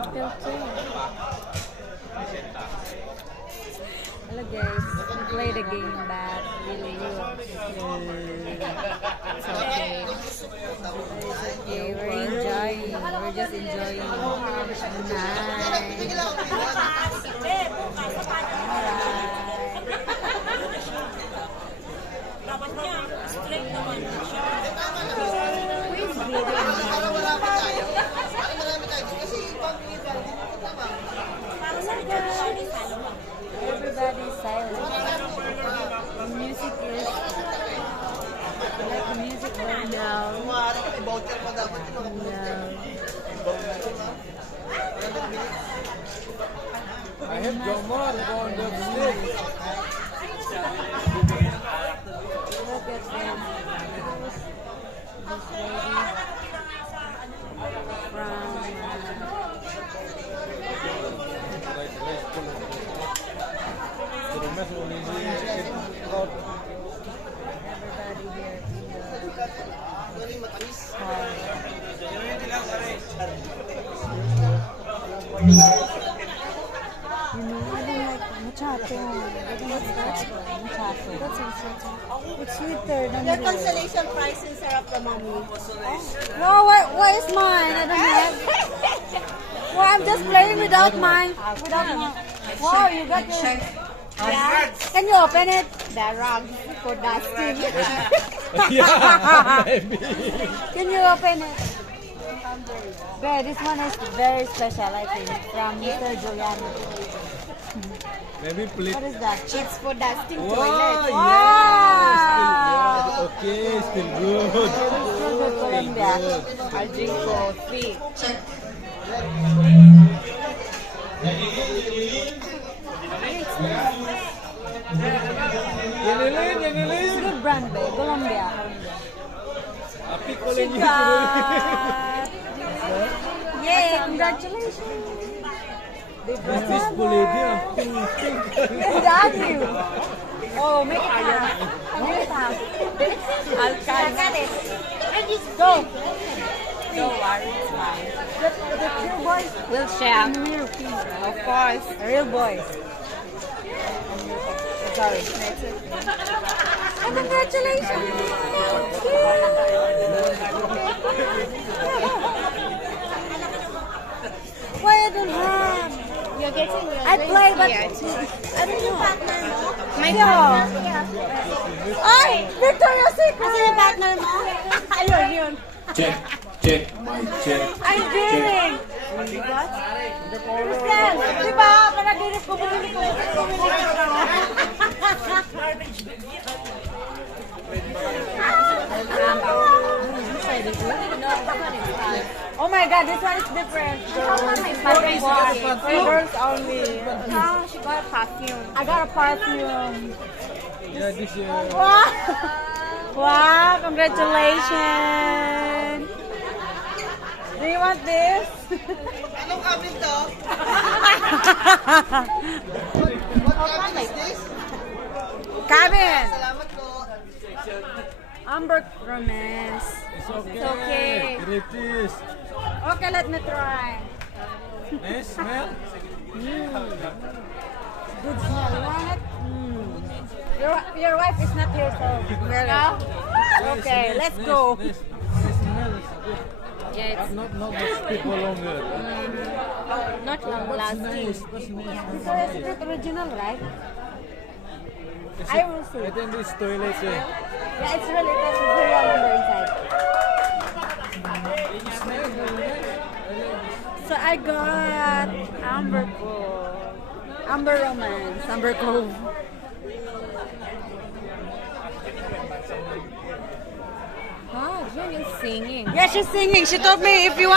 Hello guys, we played a game but really it's okay. We're enjoying. We're just enjoying. Everybody's silent. The music is let the music burn down. I have Jomar on the stage. Look at them. This lady everybody here in the hall. You know, I don't like machato. I don't like machato. What's machato? It's sweeter than Your the consolation prize in Sarap the Mommy. No, why is mine? I don't have. Well, I'm just playing without mine. Without mine. Wow, you got your... Yeah. Can you open it? The rug for dusting. Yeah, maybe. Can you open it? Good. This one is very special, I think, from Mr. Giuliano. Maybe please. What is that? It's for dusting Wow, toilet. yeah, okay, still good. Still good for him there. I'll drink coffee. Yanilin. It's a good brand, babe. Colombia. Api ko lang yun. Yay! Congratulations! This lady, ang pink. Got you! Oh, make it half. Make it half. I'll cut it. Go! Don't worry, it's fine. The real boys We'll share. Of course. The real boys. Sorry. Oh, congratulations! Why I don't have? You're getting your I play, but here. I don't know. My Yeah. partner. Ay! Victoria's Secret! Kasi yung partner mo? Ayun, yun. Check, mic check. I'm feeling. Christian, di ba? Panaginip ko, bumili ko. Oh my God, this one is different. Girls only. Oh, she got a perfume. I got a perfume. Yeah, this year. Wow! Wow, congratulations! Do you want this? Anong cabin to? What cabin is this? Cabin! Salamat po. Amber romance. It's okay. It's okay. British. Okay, let me try. Nice smell. Good smell. You want it? Your wife is not here, so no? Okay, let's go. Nice smell. It's good. Yeah, it's Not much people longer. not long What's lasting. nice? What's nice? Victoria's Secret original, right? I will see. I think this toilet. Yeah, it's really that's the real number inside. So I got Amber Cove, Amber Romance, Amber Cove. Oh, June is singing. Yeah, she's singing. She told me if you want.